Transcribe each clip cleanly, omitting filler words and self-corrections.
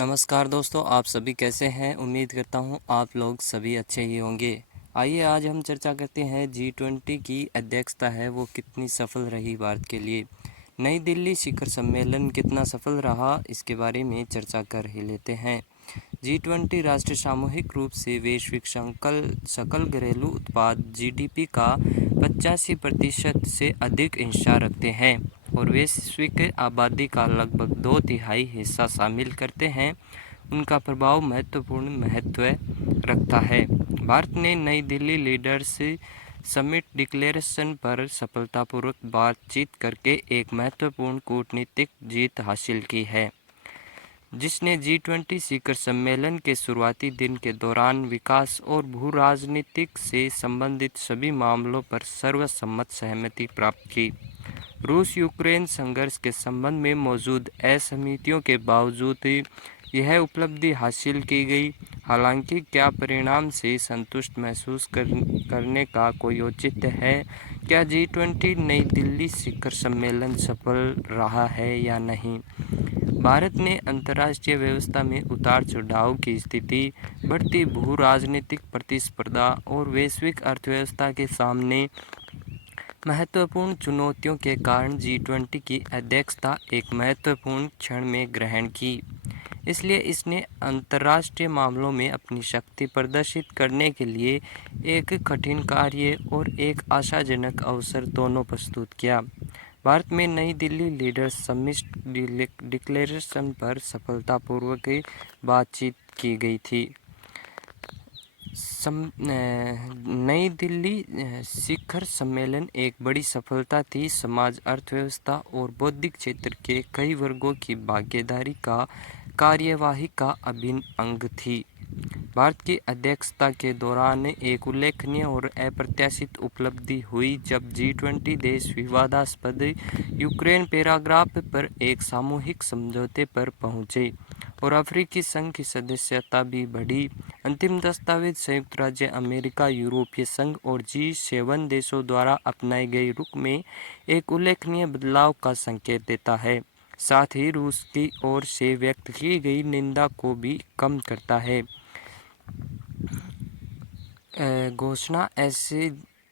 नमस्कार दोस्तों, आप सभी कैसे हैं। उम्मीद करता हूं आप लोग सभी अच्छे ही होंगे। आइए आज हम चर्चा करते हैं G20 की अध्यक्षता है वो कितनी सफल रही भारत के लिए। नई दिल्ली शिखर सम्मेलन कितना सफल रहा, इसके बारे में चर्चा कर ही लेते हैं। G20 राष्ट्र सामूहिक रूप से वैश्विक सकल घरेलू उत्पाद GDP का 85% से अधिक हिस्सा रखते हैं और वैश्विक आबादी का लगभग 2/3 हिस्सा शामिल करते हैं। उनका प्रभाव महत्वपूर्ण महत्व रखता है। भारत ने नई दिल्ली लीडर्स समिट डिक्लेरेशन पर सफलतापूर्वक बातचीत करके एक महत्वपूर्ण कूटनीतिक जीत हासिल की है, जिसने G20 शिखर सम्मेलन के शुरुआती दिन के दौरान विकास और भू राजनीतिक से संबंधित सभी मामलों पर सर्वसम्मत सहमति प्राप्त की। रूस यूक्रेन संघर्ष के संबंध में मौजूद असहमतियों के बावजूद यह उपलब्धि हासिल की गई। हालांकि क्या परिणाम से संतुष्ट महसूस करने का कोई औचित्य है? क्या G20 नई दिल्ली शिखर सम्मेलन सफल रहा है या नहीं? भारत ने अंतर्राष्ट्रीय व्यवस्था में उतार चढ़ाव की स्थिति, बढ़ती भू राजनीतिक प्रतिस्पर्धा और वैश्विक अर्थव्यवस्था के सामने महत्वपूर्ण चुनौतियों के कारण G20 की अध्यक्षता एक महत्वपूर्ण क्षण में ग्रहण की। इसलिए इसने अंतर्राष्ट्रीय मामलों में अपनी शक्ति प्रदर्शित करने के लिए एक कठिन कार्य और एक आशाजनक अवसर दोनों प्रस्तुत किया। भारत में नई दिल्ली लीडर्स समिट डिक्लेरेशन पर सफलतापूर्वक बातचीत की गई थी। नई दिल्ली शिखर सम्मेलन एक बड़ी सफलता थी। समाज, अर्थव्यवस्था और बौद्धिक क्षेत्र के कई वर्गों की भागीदारी का कार्यवाही का अभिन्न अंग थी। भारत की अध्यक्षता के दौरान एक उल्लेखनीय और अप्रत्याशित उपलब्धि हुई जब G20 देश विवादास्पद यूक्रेन पैराग्राफ पर एक सामूहिक समझौते पर पहुंचे और अफ्रीकी संघ की सदस्यता भी बढ़ी। अंतिम दस्तावेज संयुक्त राज्य अमेरिका, यूरोपीय संघ और G7 देशों द्वारा अपनाए गए रुख में एक उल्लेखनीय बदलाव का संकेत देता है, साथ ही रूस की ओर से व्यक्त की गई निंदा को भी कम करता है। घोषणा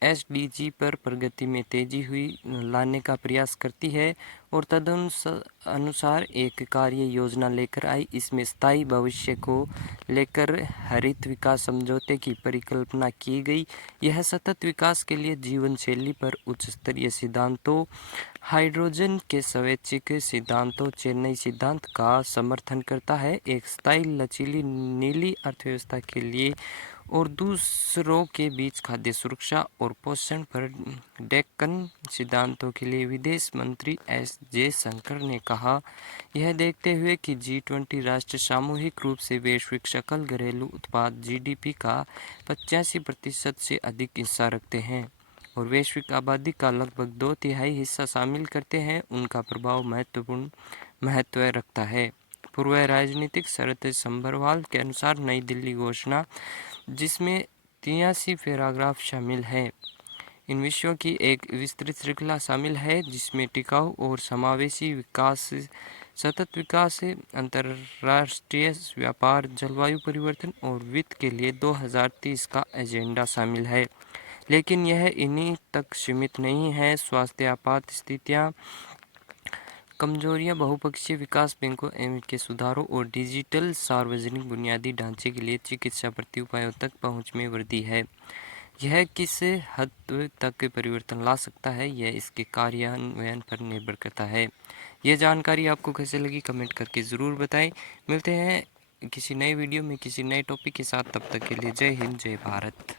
SDG पर प्रगति में तेजी लाने का प्रयास करती है और तदनुसार एक कार्य योजना लेकर आई। इसमें स्थायी भविष्य को लेकर हरित विकास समझौते की परिकल्पना की गई। यह सतत विकास के लिए जीवन शैली पर उच्च स्तरीय सिद्धांतों, हाइड्रोजन के स्वैच्छिक सिद्धांतों, चेन्नई सिद्धांत का समर्थन करता है। एक स्थायी लचीली नीली अर्थव्यवस्था के लिए और दूसरों के बीच खाद्य सुरक्षा और पोषण पर डेक्कन सिद्धांतों के लिए विदेश मंत्री एस जयशंकर ने कहा, यह देखते हुए कि G20 राष्ट्र सामूहिक रूप से वैश्विक सकल घरेलू उत्पाद GDP का 85% से अधिक हिस्सा रखते हैं और वैश्विक आबादी का लगभग 2/3 हिस्सा शामिल करते हैं, उनका प्रभाव महत्वपूर्ण महत्व रखता है। पूर्व राजनीतिक शरत संभरवाल के अनुसार नई दिल्ली घोषणा, जिसमें 83 पैराग्राफ शामिल हैं, इन विषयों की एक विस्तृत श्रृंखला शामिल है जिसमें टिकाऊ और समावेशी विकास, सतत विकास, अंतर्राष्ट्रीय व्यापार, जलवायु परिवर्तन और वित्त के लिए 2030 का एजेंडा शामिल है। लेकिन यह इन्हीं तक सीमित नहीं है। स्वास्थ्य आपात स्थितियाँ, कमजोरियां, बहुपक्षीय विकास बैंकों के सुधारों और डिजिटल सार्वजनिक बुनियादी ढांचे के लिए चिकित्सा प्रति उपायों तक पहुंच में वृद्धि है। यह किस हद तक परिवर्तन ला सकता है, यह इसके कार्यान्वयन पर निर्भर करता है। यह जानकारी आपको कैसे लगी, कमेंट करके ज़रूर बताएं। मिलते हैं किसी नए वीडियो में किसी नए टॉपिक के साथ, तब तक के लिए जय हिंद, जय भारत।